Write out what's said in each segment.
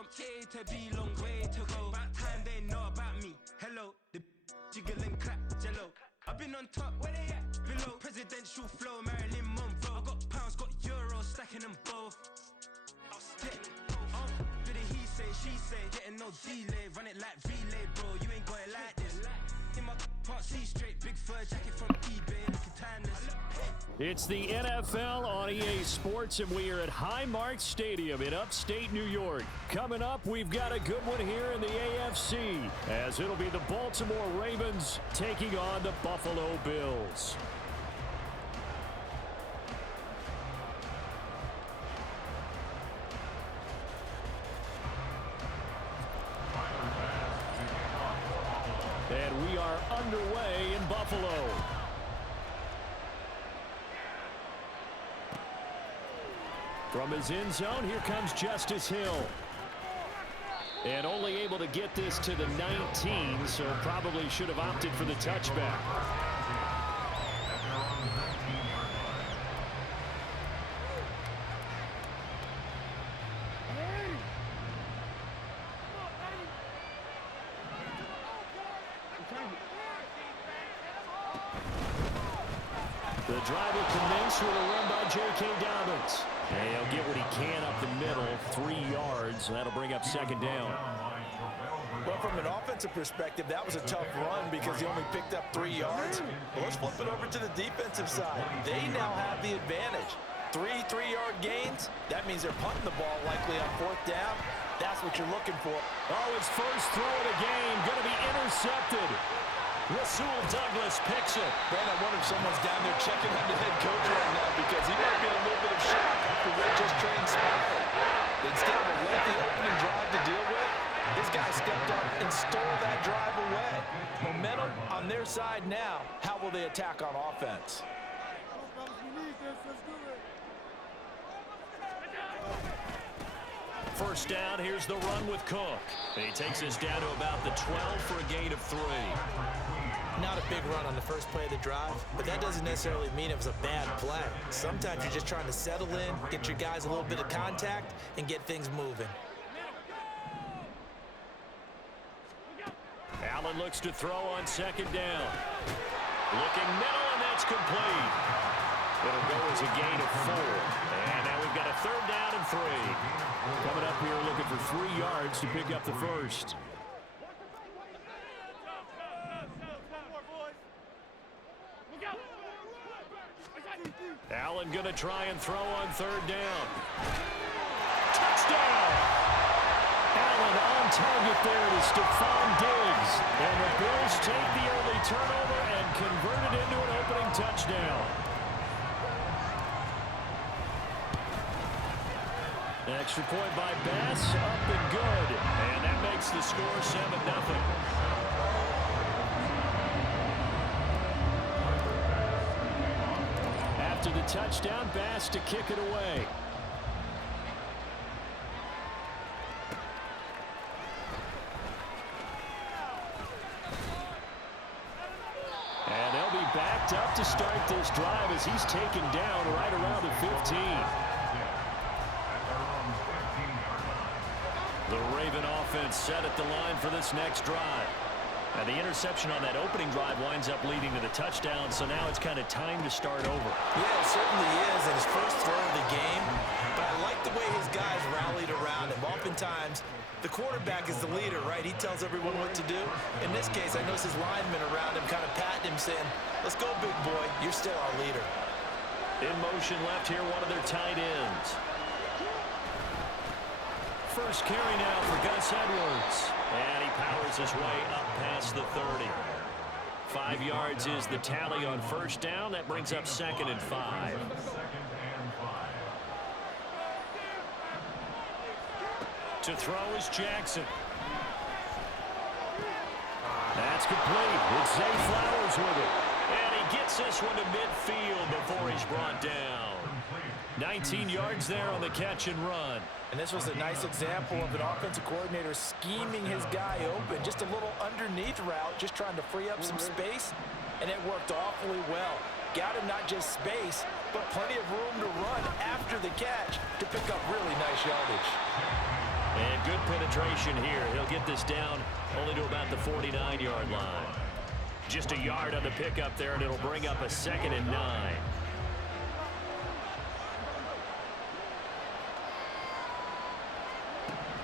from A to B, long way to go. About time they know about me. Hello, the jiggle and clap, jello. I've been on top, where they at? Below. Presidential flow, Marilyn Monroe. I got pounds, got euros, stacking them both. Do the he say, she say, getting no delay. Run it like relay, bro, you ain't got it like this. In my part C straight, big fur jacket from eBay, looking timeless. It's the NFL on EA Sports, and we are at Highmark Stadium in upstate New York. Coming up, we've got a good one here in the AFC, as it'll be the Baltimore Ravens taking on the Buffalo Bills. And we are underway in Buffalo. From his end zone, here comes Justice Hill. And only able to get this to the 19, so probably should have opted for the touchback. The drive will commence with a run by J.K. Dobbins. And he'll get what he can up the middle, 3 yards. That'll bring up second down. Well, from an offensive perspective, that was a tough run because he only picked up 3 yards. Well, let's flip it over to the defensive side. They now have the advantage. 3 3-yard gains. That means they're punting the ball likely on 4th down. That's what you're looking for. Oh, his first throw of the game going to be intercepted. Rasul Douglas picks it. Man, I wonder if someone's down there checking on the head coach right now because he might be in a little bit of shock after what just transpired. Instead of a lengthy opening drive to deal with, this guy stepped up and stole that drive away. Momentum on their side now. How will they attack on offense? First down, here's the run with Cook. And he takes us down to about the 12 for a gain of 3. Not a big run on the first play of the drive, but that doesn't necessarily mean it was a bad play. Sometimes you're just trying to settle in, get your guys a little bit of contact, and get things moving. Allen looks to throw on second down. Looking middle, and that's complete. It'll go as a gain of 4. And now we've got a 3rd down and 3. Coming up here looking for 3 yards to pick up the first. Allen going to try and throw on 3rd down. Touchdown! Allen on target there to Stephon Diggs. And the Bills take the early turnover and convert it into an opening touchdown. Extra point by Bass, up and good. And that makes the score 7-0. After the touchdown, Bass to kick it away. And they'll be backed up to start this drive as he's taken down right around the 15. The Raven offense set at the line for this next drive. And the interception on that opening drive winds up leading to the touchdown, so now it's kind of time to start over. Yeah, it certainly is, and his first throw of the game. But I like the way his guys rallied around him. Oftentimes, the quarterback is the leader, right? He tells everyone what to do. In this case, I notice his linemen around him kind of patting him, saying, "Let's go, big boy. You're still our leader." In motion left here, one of their tight ends. First carry now for Gus Edwards. And he powers his way up past the 30. 5 yards is the tally on first down. That brings up 2nd and 5. To throw is Jackson. That's complete. It's Zay Flowers with it. And he gets this one to midfield before he's brought down. 19 yards there on the catch and run. And this was a nice example of an offensive coordinator scheming his guy open. Just a little underneath route, just trying to free up some space, and it worked awfully well. Got him not just space, but plenty of room to run after the catch to pick up really nice yardage. And good penetration here. He'll get this down only to about the 49-yard line. Just a yard on the pickup there, and it'll bring up a 2nd and 9.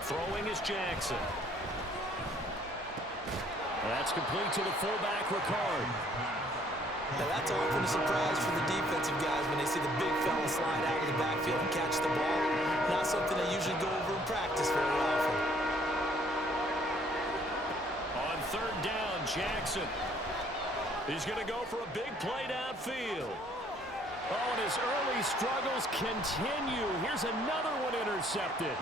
Throwing is Jackson. That's complete to the fullback, Ricard. Now that's often a surprise for the defensive guys when they see the big fella slide out of the backfield and catch the ball. Not something they usually go over in practice very often. On 3rd down, Jackson. He's going to go for a big play downfield. Oh, and his early struggles continue. Here's another one intercepted.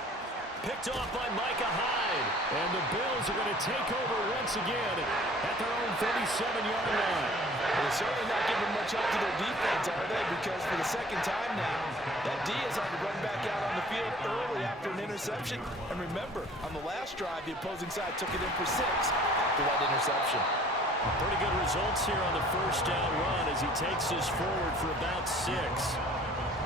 Picked off by Micah Hyde. And the Bills are going to take over once again at their own 37-yard line. They're certainly not giving much up to their defense, are they? Because for the 2nd time now, that D has had to run back out on the field early after an interception. And remember, on the last drive, the opposing side took it in for 6 after that interception. Pretty good results here on the 1st down run as he takes this forward for about 6.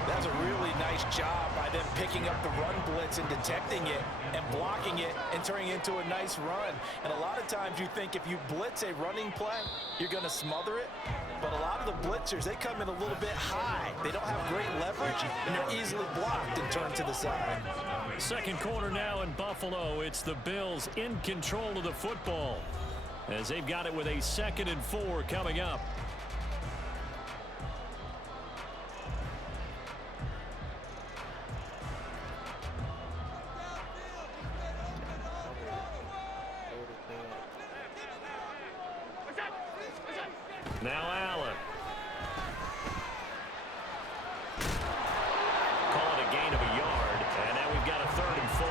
That's a really nice job by them picking up the run blitz and detecting it and blocking it and turning it into a nice run. And a lot of times you think if you blitz a running play, you're going to smother it. But a lot of the blitzers, they come in a little bit high. They don't have great leverage, and they're easily blocked and turned to the side. 2nd quarter now in Buffalo. It's the Bills in control of the football as they've got it with a 2nd and 4 coming up. Now Allen. Call it a gain of a yard, and now we've got a 3rd and 4.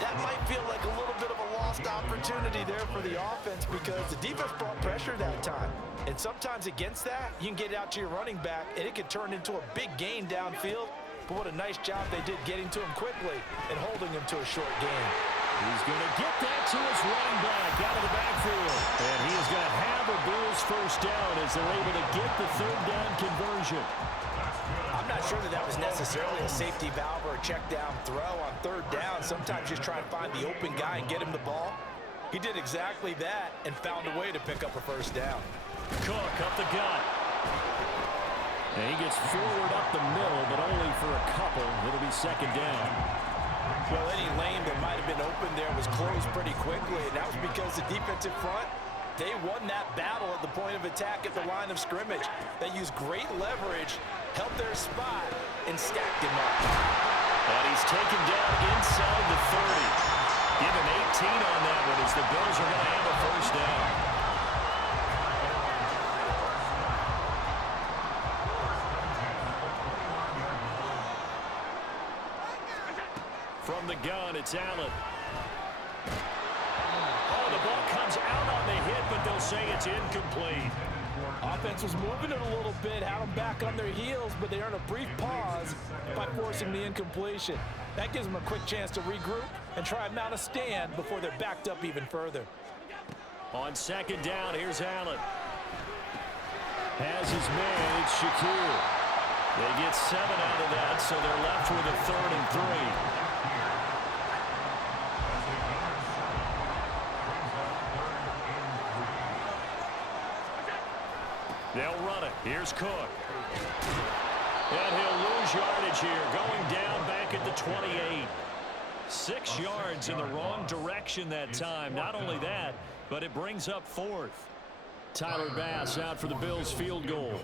That might feel like a little bit of a lost opportunity there for the offense because the defense brought pressure that time. And sometimes against that, you can get out to your running back, and it could turn into a big gain downfield. But what a nice job they did getting to him quickly and holding him to a short gain. He's going to get that to his running back out of the backfield. And he is going to have a Bills 1st down as they're able to get the 3rd down conversion. I'm not sure that was necessarily a safety valve or a check down throw on 3rd down. Sometimes just try and find the open guy and get him the ball. He did exactly that and found a way to pick up a 1st down. Cook up the gut. And he gets forward up the middle, but only for a couple. It'll be 2nd down. Well, any lane that might have been open there was closed pretty quickly, and that was because the defensive front, they won that battle at the point of attack at the line of scrimmage. They used great leverage, held their spot, and stacked him up. And he's taken down inside the 30. Give him 18 on that one as the Bills are going to have a 1st down. From the gun, it's Allen. Oh, the ball comes out on the hit, but they'll say it's incomplete. Offense was moving it a little bit, had them back on their heels, but they earned a brief pause by forcing the incompletion. That gives them a quick chance to regroup and try and mount a stand before they're backed up even further. On 2nd down, here's Allen. Has his man, it's Shakir. They get 7 out of that, so they're left with a 3rd and 3. They'll run it. Here's Cook. And he'll lose yardage here, going down back at the 28. 6 yards in the wrong direction that time. Not only that, but it brings up 4th. Tyler Bass out for the Bills field goal.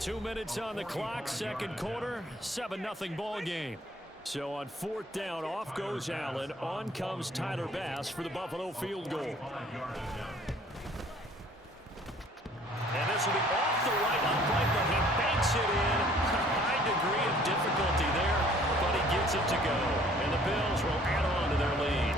2 minutes on the clock, 2nd quarter, 7-0 ball game. So on 4th down, off goes Allen. On comes Tyler Bass for the Buffalo field goal. And this will be off the right upright, but he banks it in. A high degree of difficulty there, but he gets it to go. And the Bills will add on to their lead.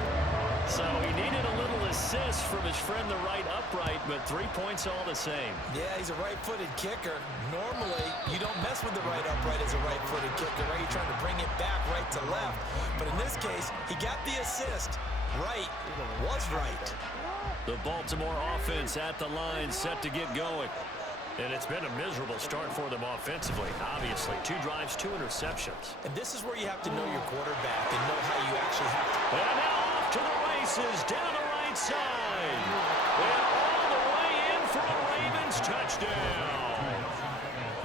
So he needed a little assist from his friend the right upright, but 3 points all the same. Yeah, he's a right-footed kicker. Normally, you don't mess with the right upright as a right-footed kicker, right? You're trying to bring it back right to left. But in this case, he got the assist. Right was right. The Baltimore offense at the line, set to get going. And it's been a miserable start for them offensively, obviously. 2 drives, 2 interceptions. And this is where you have to know your quarterback and know how you actually have to. And now to the races down the right side. And all the way in for a Ravens touchdown.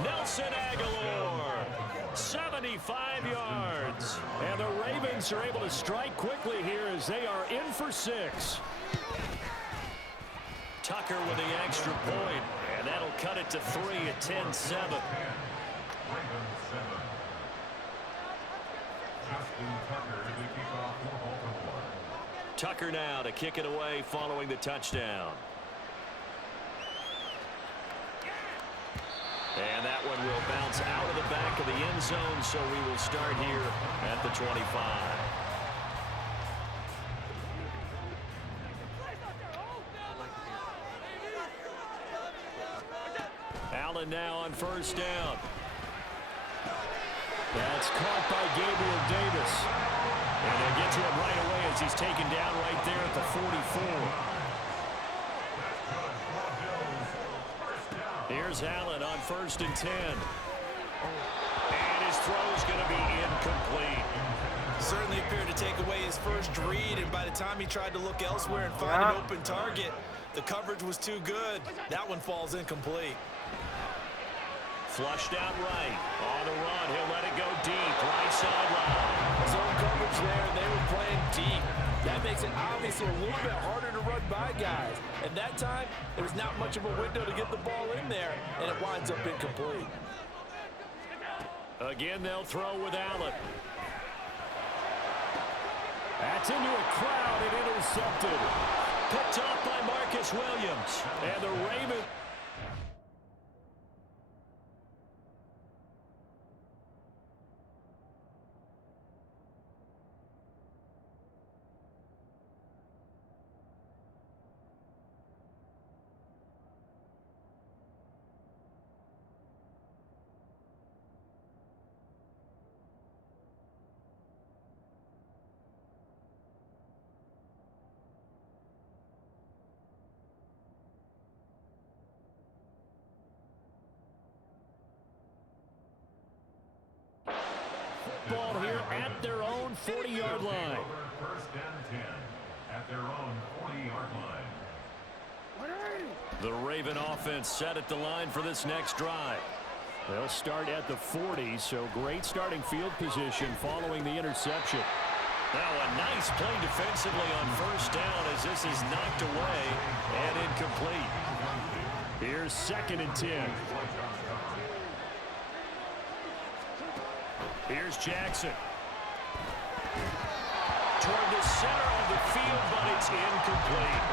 Nelson Aguilar, 75 yards. And the Ravens are able to strike quickly here as they are in for 6. Tucker with the extra point, and that'll cut it to 3 at 10-7. Tucker now to kick it away following the touchdown. And that one will bounce out of the back of the end zone, so we will start here at the 25. Allen now on first down. That's caught by Gabriel Davis. And they'll get to him right away as he's taken down right there at the 44. Here's Allen on 1st and 10. And his throw's going to be incomplete. Certainly appeared to take away his first read, and by the time he tried to look elsewhere and find an open target, the coverage was too good. That one falls incomplete. Flushed out right. On the run, he'll let it go deep. Right sideline. Zone coverage there, and they were playing deep. That makes it obviously a little bit harder to run by guys. At that time, there was not much of a window to get the ball in there, and it winds up incomplete. Again, they'll throw with Allen. That's into a crowd and intercepted. Picked off by Marcus Williams. And the Ravens... Ball here at their own 40-yard line. First and 10 at their own 40-yard line. The Raven offense set at the line for this next drive. They'll start at the 40, so great starting field position following the interception. Now a nice play defensively on first down as this is knocked away and incomplete. Here's 2nd and 10. Here's Jackson. Toward the center of the field, but it's incomplete.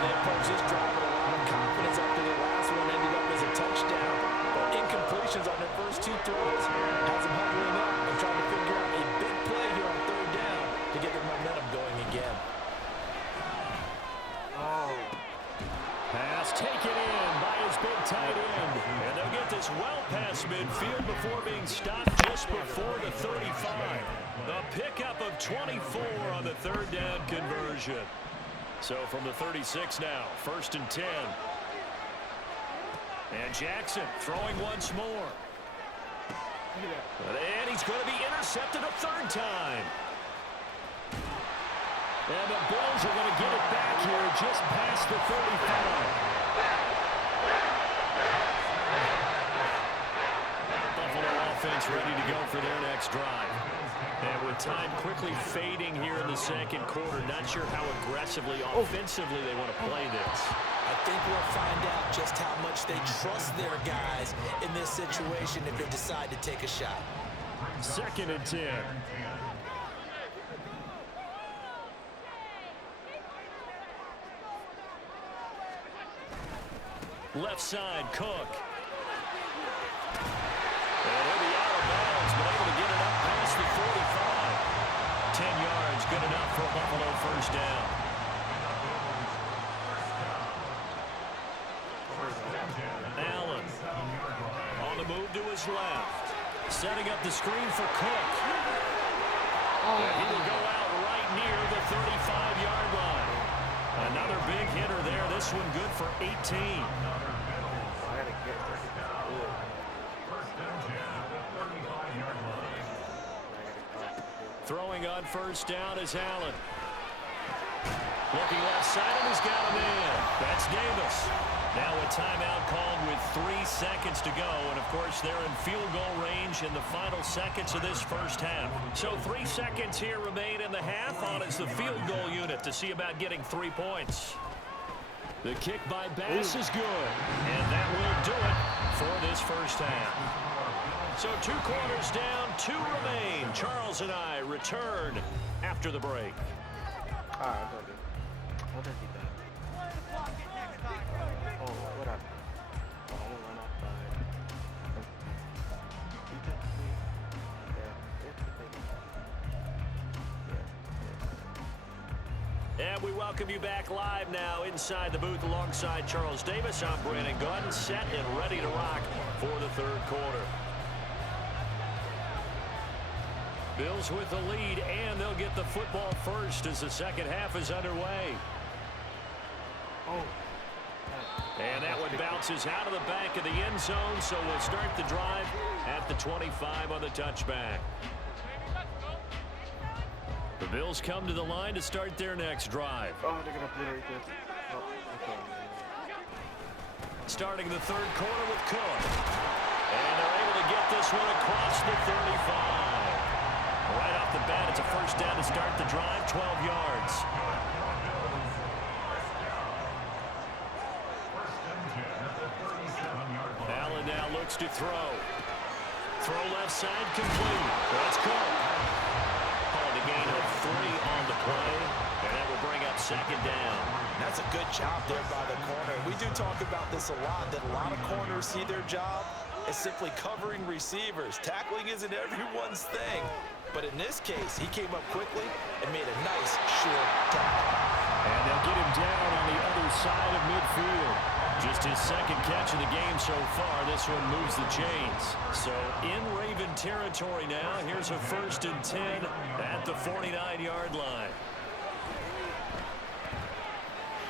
They approach this drive with a lot of confidence after the last one ended up as a touchdown. But incompletions on their first 2 throws has them huddling up and trying to figure out a big play here on 3rd down to get their momentum going again. Pass taken in by his big tight end. And they'll get this well past midfield before being stopped just before the 35. The pickup of 24 on the 3rd down conversion. So from the 36 now, 1st and 10. And Jackson throwing once more. And he's going to be intercepted a 3rd time. And the Bills are going to get it back here just past the 35. Buffalo offense ready to go for their next drive. And with time quickly fading here in the 2nd quarter, not sure how aggressively, offensively they want to play this. I think we'll find out just how much they trust their guys in this situation if they decide to take a shot. 2nd and 10. Left side, Cook. And he'll be out of bounds, but able to get it up past the 45. 10 yards, good enough for a Buffalo 1st down. Allen on the move to his left. Setting up the screen for Cook. And he will go out right near the 35-yard line. Another big hitter there. This one good for 18. Throwing on 1st down is Allen. Looking left side, and he's got a man. That's Davis. Now a timeout called with 3 seconds to go. And, of course, they're in field goal range in the final seconds of this first half. So 3 seconds here remain in the half. On is the field goal unit to see about getting 3 points. The kick by Bass is good. And that will do it for this first half. So 2 quarters down, 2 remain. Charles and I return after the break. What does he do? Oh, what happened? Oh, went offside. And we welcome you back live now inside the booth alongside Charles Davis. I'm Brandon Gunn, set and ready to rock for the third quarter. Bills with the lead, and they'll get the football first as the second half is underway. And that one bounces out of the back of the end zone, so we'll start the drive at the 25 on the touchback. The Bills come to the line to start their next drive. Oh, they're going to obliterate this. Oh, okay. Starting the third quarter with Cook. And they're able to get this one across the 35. Right off the bat, it's a first down to start the drive, 12 yards. Allen now looks to throw. Throw left side, complete. That's Cook. Called a gain of 3 on the play, and that will bring up second down. That's a good job there by the corner. We do talk about this a lot, that a lot of corners see their job as simply covering receivers. Tackling isn't everyone's thing. But in this case, he came up quickly and made a nice short tackle. And they'll get him down on the other side of midfield. Just his second catch of the game so far. This one moves the chains. So in Raven territory now. Here's a 1st and 10 at the 49-yard line.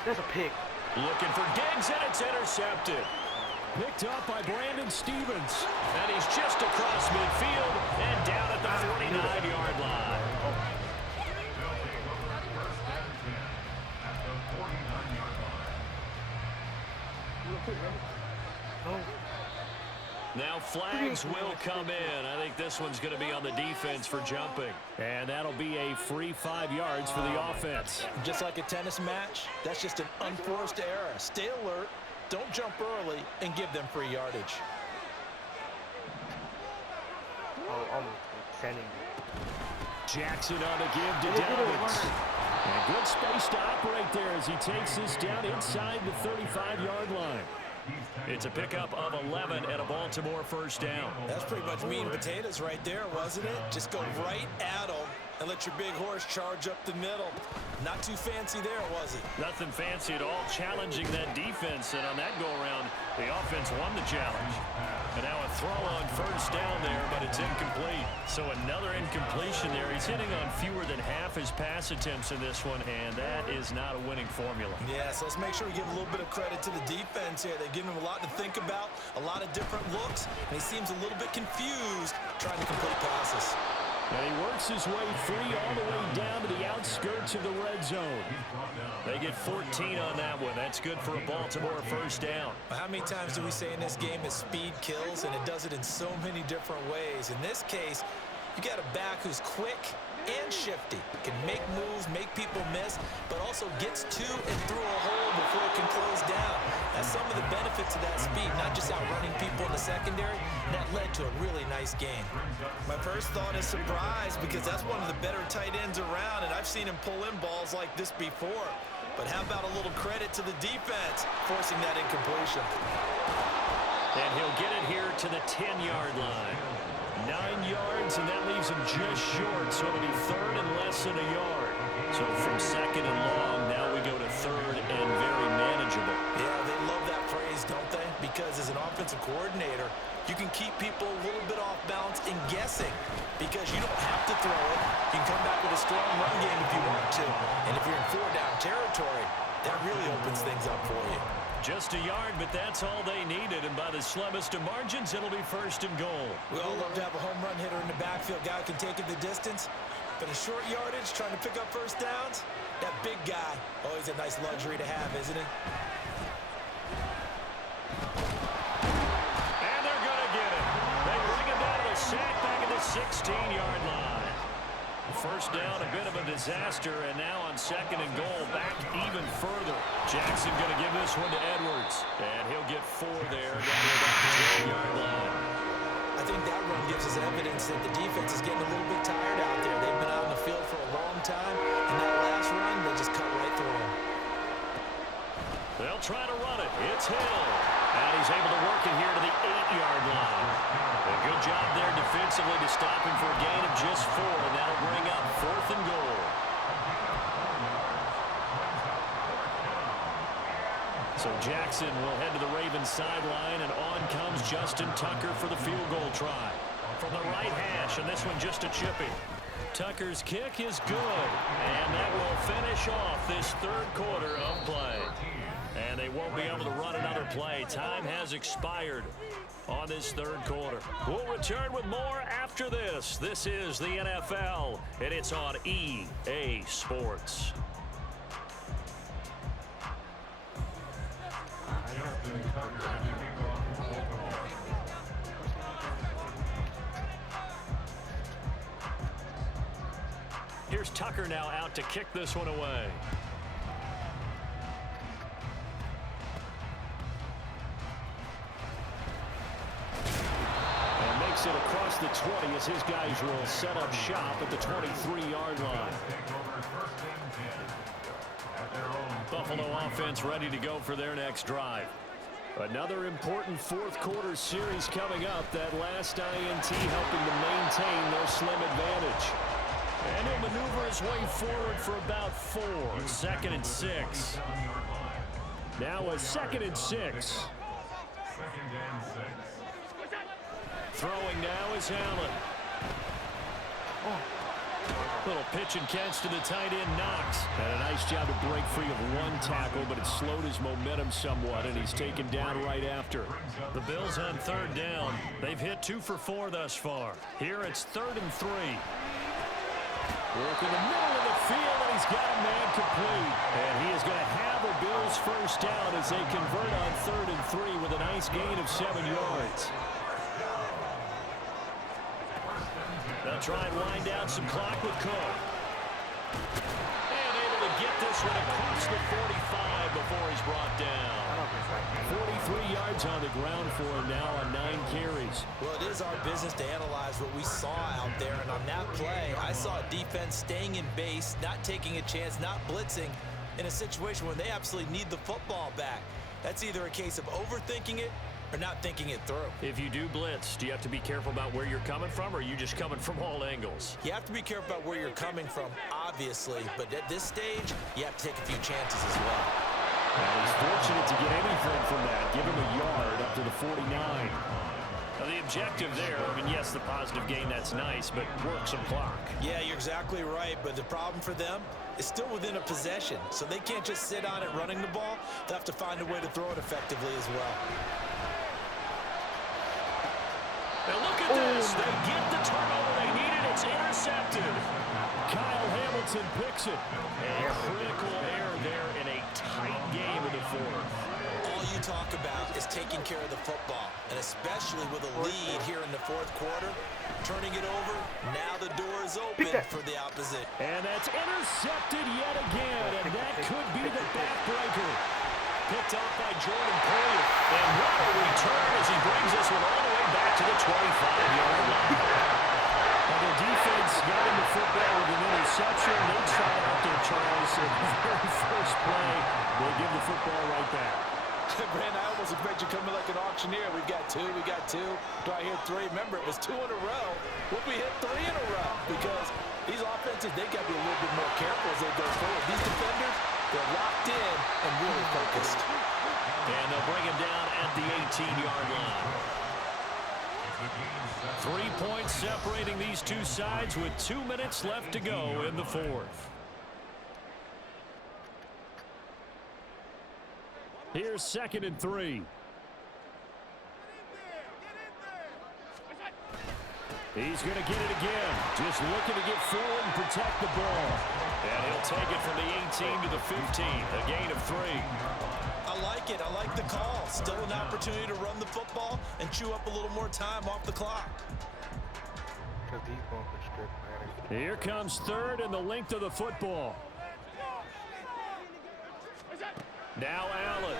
There's a pick. Looking for Diggs, and it's intercepted. Picked up by Brandon Stevens. And he's just across midfield and down at the 49-yard line. Now flags will come in. I think this one's going to be on the defense for jumping. And that'll be a free 5 yards for the offense. Just like a tennis match, that's just an unforced error. Stay alert, don't jump early, and give them free yardage. Oh, almost sending. Jackson on the give to Dobbins. And good space to operate there as he takes this down inside the 35-yard line. It's a pickup of 11 and a Baltimore first down. That's pretty much meat and potatoes right there, wasn't it? Just go right at them and let your big horse charge up the middle. Not too fancy there, was it? Nothing fancy at all, challenging that defense, and on that go-around, the offense won the challenge. And now a throw on first down there, but it's incomplete. So another incompletion there. He's hitting on fewer than half his pass attempts in this one, and that is not a winning formula. Yeah, so let's make sure we give a little bit of credit to the defense here. They're giving him a lot to think about, a lot of different looks, and he seems a little bit confused trying to complete passes. And he works his way free all the way down to the outskirts of the red zone. They get 14 on that one. That's good for a Baltimore first down. Well, how many times do we say in this game that speed kills, and it does it in so many different ways? In this case, you got a back who's quick and shifty, can make moves, make people miss, but also gets to and through a hole before it can close down. That's some of the benefits of that speed, not just outrunning people in the secondary. That led to a really nice game. My first thought is surprise, because that's one of the better tight ends around, and I've seen him pull in balls like this before. But how about a little credit to the defense forcing that incompletion? And he'll get it here to the 10-yard line. 9 yards, and that leaves him just short, so it'll be third and less than a yard. So from second and long, now we go to third and very manageable. Yeah, they love that phrase, don't they? Because as an offensive coordinator, you can keep people a little bit off balance and guessing, because you don't have to throw it. You can come back with a strong run game if you want to. And if you're in 4-down territory, that really opens things up for you. Just a yard, but that's all they needed, and by the slimmest of margins, it'll be first and goal. We all love to have a home run hitter in the backfield, guy who can take it the distance. in a short yardage, trying to pick up first downs. That big guy, always a nice luxury to have, isn't it? And they're going to get it. They bring him down to the sack back at the 16-yard line. First down, a bit of a disaster, and now on second and goal, back even further. Jackson going to give this one to Edwards, and he'll get 4 there down to about the 10-yard line. I think that run gives us evidence that the defense is getting a little bit tired out there. They've been out on the field for a long time, and that last run, they just cut right through him. They'll try to run it. It's Hill, and he's able to work it here to the 8-yard line. A good job there defensively to stop him for a gain of just 4, and that'll bring up 4th and goal. So Jackson will head to the Ravens sideline, and on comes Justin Tucker for the field goal try. From the right hash, and this one just a chippy. Tucker's kick is good, and that will finish off this third quarter of play. And they won't be able to run another play. Time has expired on this third quarter. We'll return with more after this. This is the NFL, and it's on EA Sports. Here's Tucker now out to kick this one away. And makes it across the 20 as his guys will set up shop at the 23-yard line. Buffalo offense ready to go for their next drive. Another important fourth quarter series coming up. That last INT helping to maintain their slim advantage. And he'll maneuver his way forward for about 4. 2nd and 6. Now a 2nd and 6. Throwing now is Allen. Little pitch and catch to the tight end, Knox. Had a nice job to break free of one tackle, but it slowed his momentum somewhat, and he's taken down right after. The Bills on third down. They've hit 2 for 4 thus far. Here it's 3rd and 3. Working the middle of the field, and he's got a man complete. And he is going to have a Bills first down as they convert on 3rd and 3 with a nice gain of 7 yards. They'll try and wind down some clock with Cook. And able to get this one across the 45 before he's brought down. 43 yards on the ground for him now on 9 carries. Well, it is our business to analyze what we saw out there, and on that play, I saw a defense staying in base, not taking a chance, not blitzing, in a situation where they absolutely need the football back. That's either a case of overthinking it or not thinking it through. If you do blitz, do you have to be careful about where you're coming from, or are you just coming from all angles? You have to be careful about where you're coming from, obviously, but at this stage, you have to take a few chances as well. And he's fortunate to get anything from that. Give him a yard up to the 49. Now the objective there, I mean, yes, the positive gain, that's nice, but work some clock. Yeah, you're exactly right, but the problem for them is still within a possession, so they can't just sit on it running the ball. They'll have to find a way to throw it effectively as well. Now look at this. They get the turnover they needed. It's intercepted. Kyle Hamilton picks it. And critical error there in a tight game in the fourth. All you talk about is taking care of the football, and especially with a lead here in the fourth quarter, turning it over, now the door is open for the opposite. And that's intercepted yet again, and that could be the backbreaker. Picked off by Jordan Poyer. And what a return as he brings this one all the way back to the 25-yard line. Now the defense got him the football with an interception. They try out their Charles in the very first play. They give the football right back. Brand, I almost expect you coming like an auctioneer. We've got 2, we got 2. Do I hear 3? Remember, it was 2 in a row. What if we hit 3 in a row? Because these offenses, they got to be a little bit more careful as they go forward. These defenders, they're locked in and really focused. And they'll bring him down at the 18-yard line. 3 points separating these two sides with 2 minutes left to go in the fourth. Here's 2nd and 3. He's going to get it again. Just looking to get forward and protect the ball. And he'll take it from the 18 to the 15. A gain of 3. I like it. I like the call. Still an opportunity to run the football and chew up a little more time off the clock. Here comes third and the length of the football. Now Allen.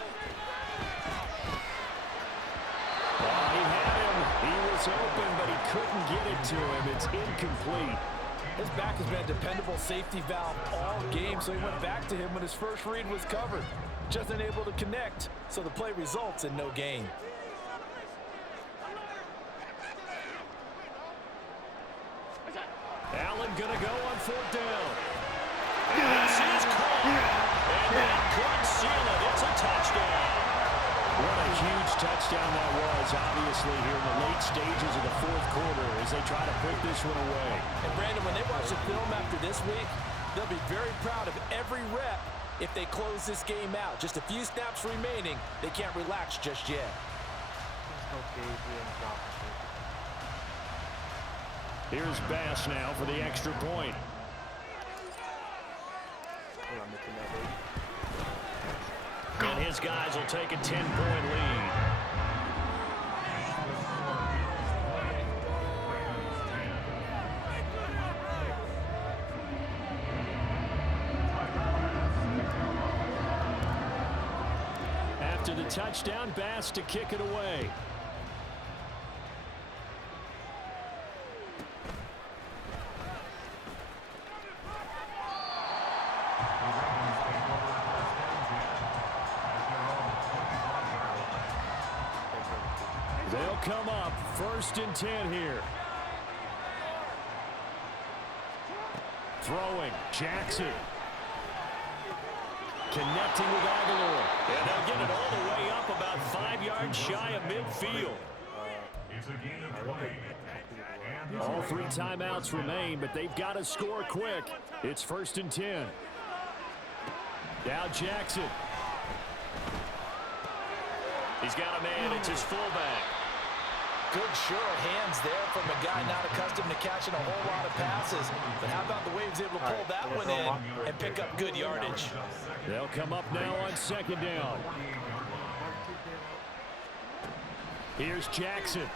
Oh, he had him. He was open, but he couldn't get it to him. It's incomplete. His back has been a dependable safety valve all game, so he went back to him when his first read was covered. Just unable to connect, so the play results in no gain. Allen gonna go on 4th down. This is caught. And that could seal it. It's a touchdown. What a huge touchdown that was, obviously, here in the late stages of the 4th quarter as they try to put this one away. And Brandon, when they watch the film after this week, they'll be very proud of every rep if they close this game out. Just a few snaps remaining. They can't relax just yet. Here's Bass now for the extra point. And his guys will take a 10-point lead. After the touchdown, Bass to kick it away. They'll come up 1st and 10 here. Throwing, Jackson. Connecting with Aguilar. And they'll get it all the way up about 5 yards shy of midfield. It's a gain of 20. All 3 timeouts remain, but they've got to score quick. It's 1st and 10. Now Jackson. He's got a man. It's his fullback. Good sure hands there from a guy not accustomed to catching a whole lot of passes. But how about the way he was able to pull that one in and pick up good yardage? They'll come up now on 2nd down. Here's Jackson.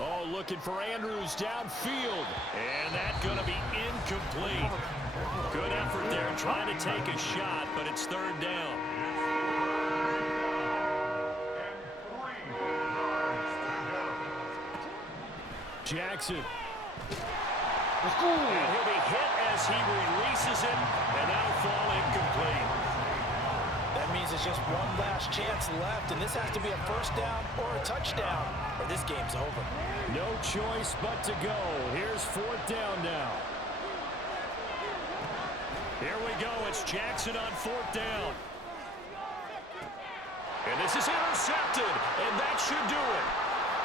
Oh, looking for Andrews downfield. And that's going to be incomplete. Good effort there trying to take a shot, but it's 3rd down. Jackson. And he'll be hit as he releases it, and that'll fall incomplete. That means it's just one last chance left, and this has to be a 1st down or a touchdown, or this game's over. No choice but to go. Here's 4th down now. Here we go. It's Jackson on 4th down. And this is intercepted, and that should do it.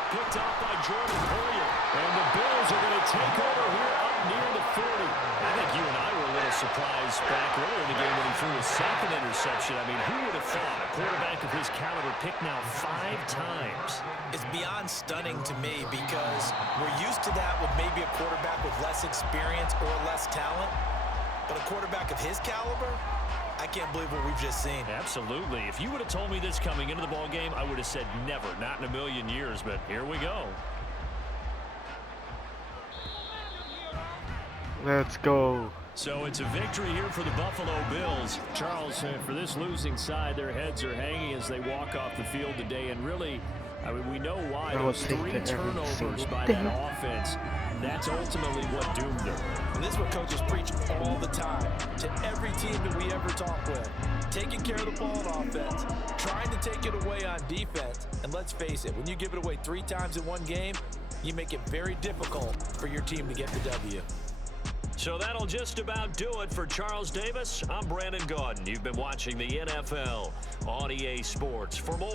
Picked off by Jordan Poyer. And the Bills are going to take over here up near the 40. I think you and I were a little surprised back earlier in the game when he threw his 2nd interception. I mean, who would have thought a quarterback of his caliber picked now 5 times? It's beyond stunning to me because we're used to that with maybe a quarterback with less experience or less talent. But a quarterback of his caliber, I can't believe what we've just seen. Absolutely. If you would have told me this coming into the ball game, I would have said never, not in a million years. But here we go. Let's go. So it's a victory here for the Buffalo Bills. Charles, for this losing side, their heads are hanging as they walk off the field today. And really, I mean, we know why. Those 3 turnovers by that offense, that's ultimately what doomed them. And this is what coaches preach all the time to every team that we ever talk with. Taking care of the ball on offense, trying to take it away on defense. And let's face it, when you give it away 3 times in one game, you make it very difficult for your team to get the W. So that'll just about do it for Charles Davis. I'm Brandon Gaudin. You've been watching the NFL on EA Sports. For more